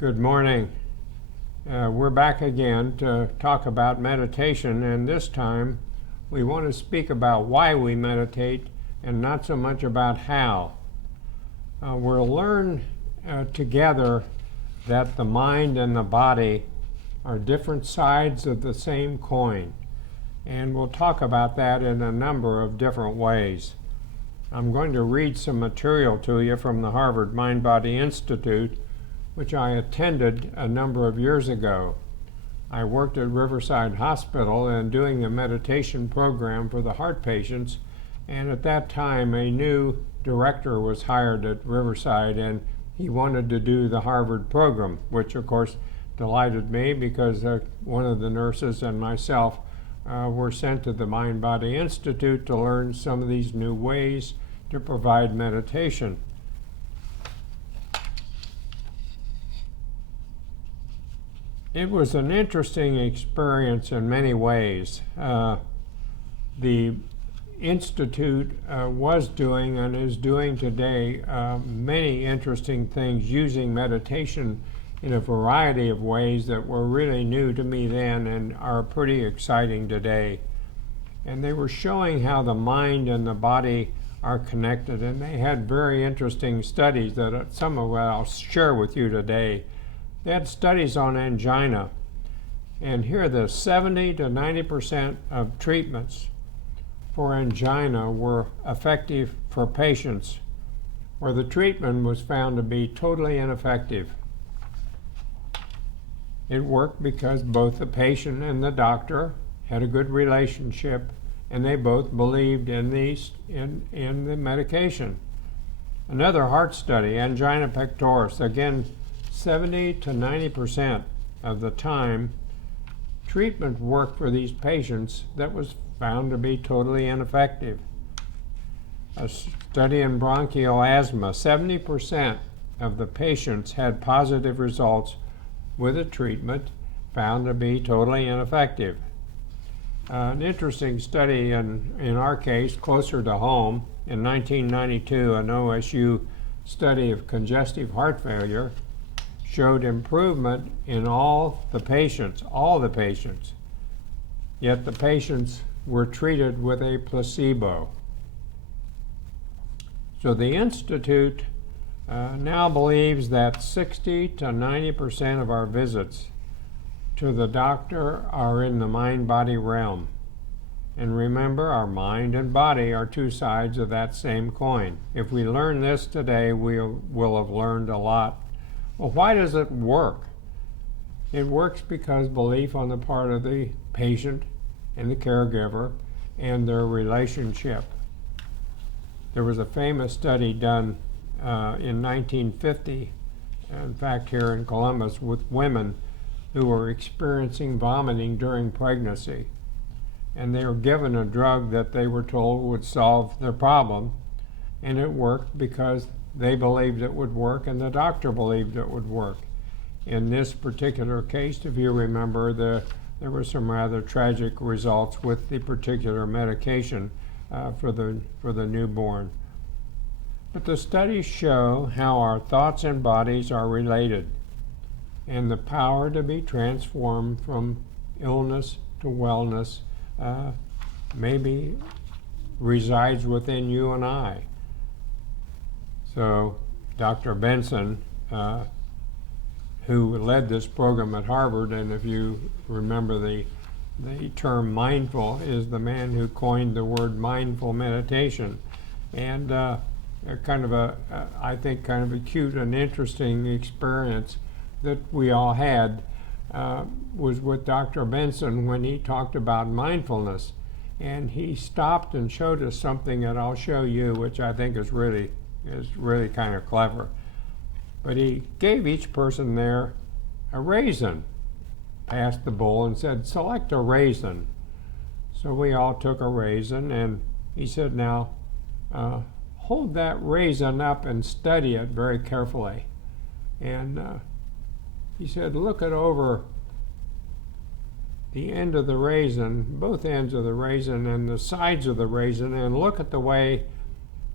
Good morning. We're back again to talk about meditation, and this time we want to speak about why we meditate and not so much about how. We'll learn together that the mind and the body are different sides of the same coin, and we'll talk about that in a number of different ways. I'm going to read some material to you from the Harvard Mind-Body Institute, which I attended a number of years ago. I worked at Riverside Hospital and doing the meditation program for the heart patients, and at that time a new director was hired at Riverside, and he wanted to do the Harvard program, which of course delighted me because one of the nurses and myself were sent to the Mind-Body Institute to learn some of these new ways to provide meditation. It was an interesting experience in many ways. The Institute was doing and is doing today many interesting things using meditation in a variety of ways that were really new to me then and are pretty exciting today. And they were showing how the mind and the body are connected, and they had very interesting studies that some of what I'll share with you today. They had studies on angina, and here the 70 to 90% of treatments for angina were effective for patients, where the treatment was found to be totally ineffective. It worked because both the patient and the doctor had a good relationship, and they both believed in the medication. Another heart study, angina pectoris, again 70 to 90% of the time, treatment worked for these patients that was found to be totally ineffective. A study in bronchial asthma, 70% of the patients had positive results with a treatment found to be totally ineffective. An interesting study in our case, closer to home, in 1992, an OSU study of congestive heart failure showed improvement in all the patients, yet the patients were treated with a placebo. So the Institute now believes that 60 to 90% of our visits to the doctor are in the mind-body realm. And remember, our mind and body are two sides of that same coin. If we learn this today, we'll have learned a lot. Well, why does it work? It works because belief on the part of the patient and the caregiver and their relationship. There was a famous study done in 1950, in fact here in Columbus, with women who were experiencing vomiting during pregnancy. And they were given a drug that they were told would solve their problem, and it worked because they believed it would work and the doctor believed it would work. In this particular case, if you remember, there were some rather tragic results with the particular medication for the newborn. But the studies show how our thoughts and bodies are related, and the power to be transformed from illness to wellness maybe resides within you and I. So Dr. Benson, who led this program at Harvard, and if you remember the term mindful, is the man who coined the word mindful meditation. And I think kind of a cute and interesting experience that we all had was with Dr. Benson when he talked about mindfulness. And he stopped and showed us something that I'll show you, which I think is really kind of clever. But he gave each person there a raisin, passed the bowl and said, select a raisin. So we all took a raisin, and he said, now hold that raisin up and study it very carefully. And he said, look it over the end of the raisin, both ends of the raisin and the sides of the raisin, and look at the way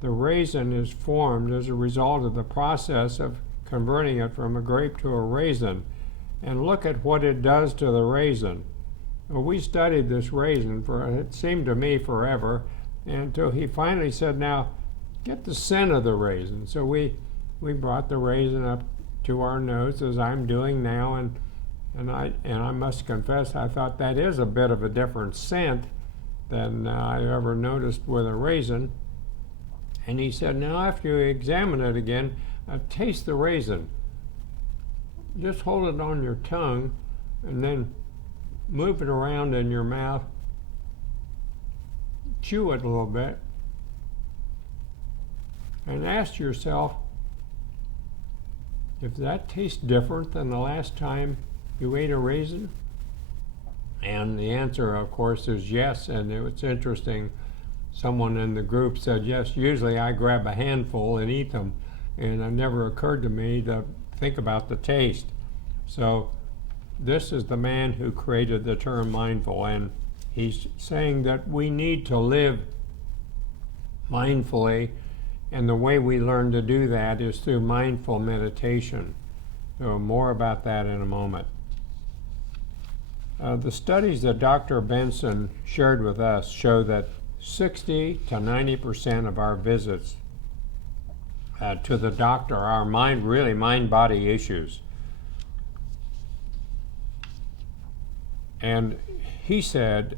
the raisin is formed as a result of the process of converting it from a grape to a raisin. And look at what it does to the raisin. Well, we studied this raisin for, it seemed to me, forever, until he finally said, now, get the scent of the raisin. So we brought the raisin up to our nose, as I'm doing now, and I must confess, I thought that is a bit of a different scent than I ever noticed with a raisin. And he said, now after you examine it again, taste the raisin. Just hold it on your tongue and then move it around in your mouth. Chew it a little bit. And ask yourself if that tastes different than the last time you ate a raisin. And the answer, of course, is yes. And it's interesting. Someone in the group said, yes, usually I grab a handful and eat them. And it never occurred to me to think about the taste. So this is the man who created the term mindful, and he's saying that we need to live mindfully, and the way we learn to do that is through mindful meditation. So more about that in a moment. The studies that Dr. Benson shared with us show that 60 to 90% of our visits to the doctor are mind-body issues. And he said,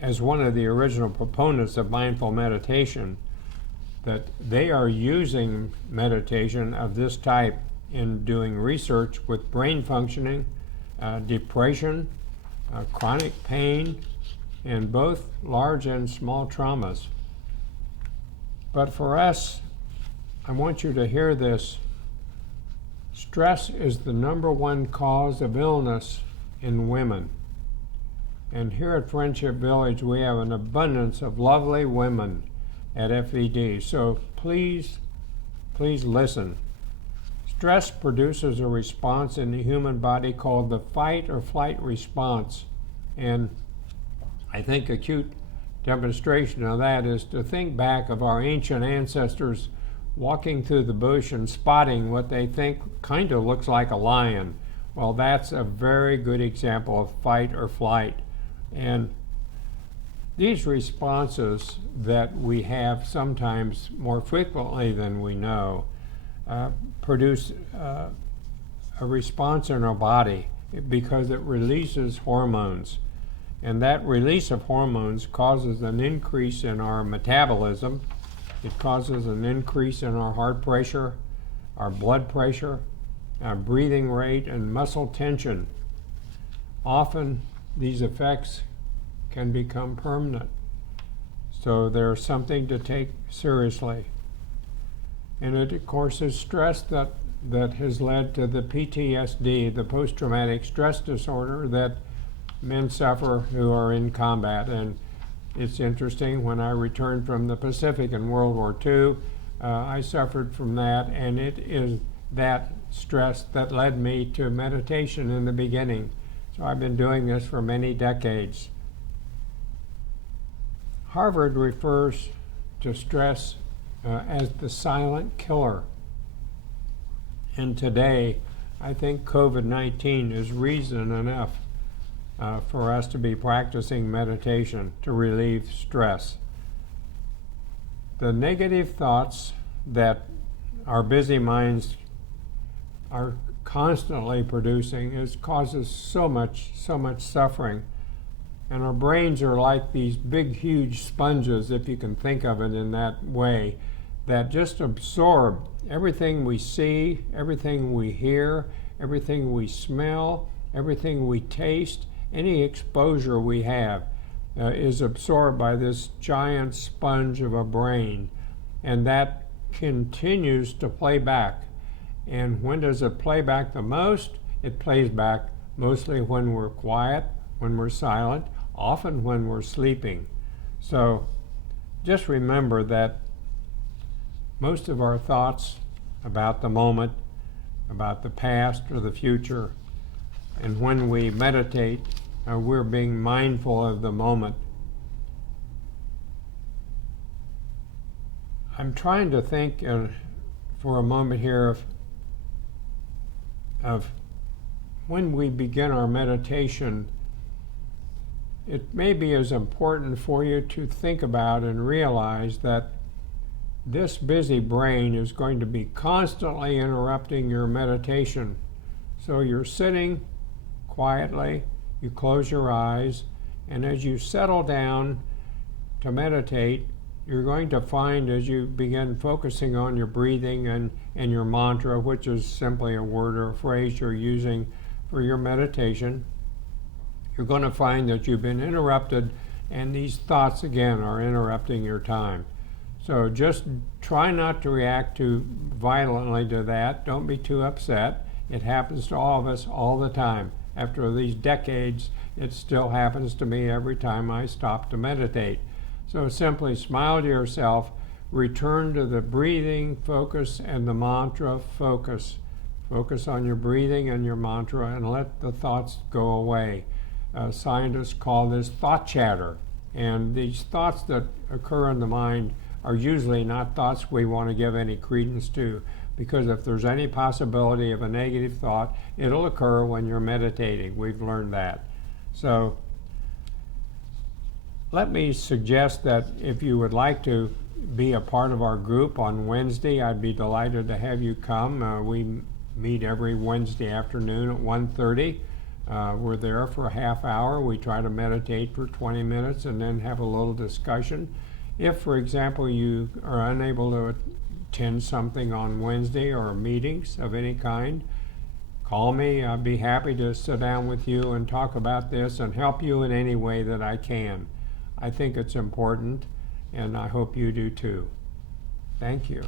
as one of the original proponents of mindful meditation, that they are using meditation of this type in doing research with brain functioning, depression, chronic pain, and both large and small traumas. But for us, I want you to hear this. Stress is the #1 cause of illness in women. And here at Friendship Village, we have an abundance of lovely women at FVD. So please listen. Stress produces a response in the human body called the fight or flight response. And I think a cute demonstration of that is to think back of our ancient ancestors walking through the bush and spotting what they think kind of looks like a lion. Well, that's a very good example of fight or flight. And these responses that we have sometimes more frequently than we know produce a response in our body because it releases hormones. And that release of hormones causes an increase in our metabolism. It causes an increase in our heart pressure, our blood pressure, our breathing rate, and muscle tension. Often these effects can become permanent. So there's something to take seriously. And it, of course, is stress that has led to the PTSD, the post-traumatic stress disorder that men suffer who are in combat. And it's interesting, when I returned from the Pacific in World War II, I suffered from that, and it is that stress that led me to meditation in the beginning. So I've been doing this for many decades. Harvard refers to stress as the silent killer. And today, I think COVID-19 is reason enough for us to be practicing meditation to relieve stress. The negative thoughts that our busy minds are constantly producing causes so much suffering. And our brains are like these big, huge sponges, if you can think of it in that way, that just absorb everything we see, everything we hear, everything we smell, everything we taste. Any exposure we have is absorbed by this giant sponge of a brain, and that continues to play back. And when does it play back the most? It plays back mostly when we're quiet, when we're silent, often when we're sleeping. So just remember that most of our thoughts about the moment, about the past or the future, and when we meditate, we're being mindful of the moment. I'm trying to think for a moment here of of when we begin our meditation, it may be as important for you to think about and realize that this busy brain is going to be constantly interrupting your meditation. So you're sitting quietly, you close your eyes, and as you settle down to meditate, you're going to find as you begin focusing on your breathing and your mantra, which is simply a word or a phrase you're using for your meditation, you're going to find that you've been interrupted, and these thoughts again are interrupting your time. So just try not to react too violently to that. Don't be too upset. It happens to all of us all the time. After these decades, it still happens to me every time I stop to meditate. So simply smile to yourself, return to the breathing focus and the mantra focus. Focus on your breathing and your mantra and let the thoughts go away. Scientists call this thought chatter. And these thoughts that occur in the mind are usually not thoughts we want to give any credence to, because if there's any possibility of a negative thought, it'll occur when you're meditating. We've learned that. So let me suggest that if you would like to be a part of our group on Wednesday, I'd be delighted to have you come. We meet every Wednesday afternoon at 1:30. We're there for a half hour. We try to meditate for 20 minutes and then have a little discussion. If, for example, you are unable to attend something on Wednesday or meetings of any kind, call me. I'd be happy to sit down with you and talk about this and help you in any way that I can. I think it's important, and I hope you do too. Thank you.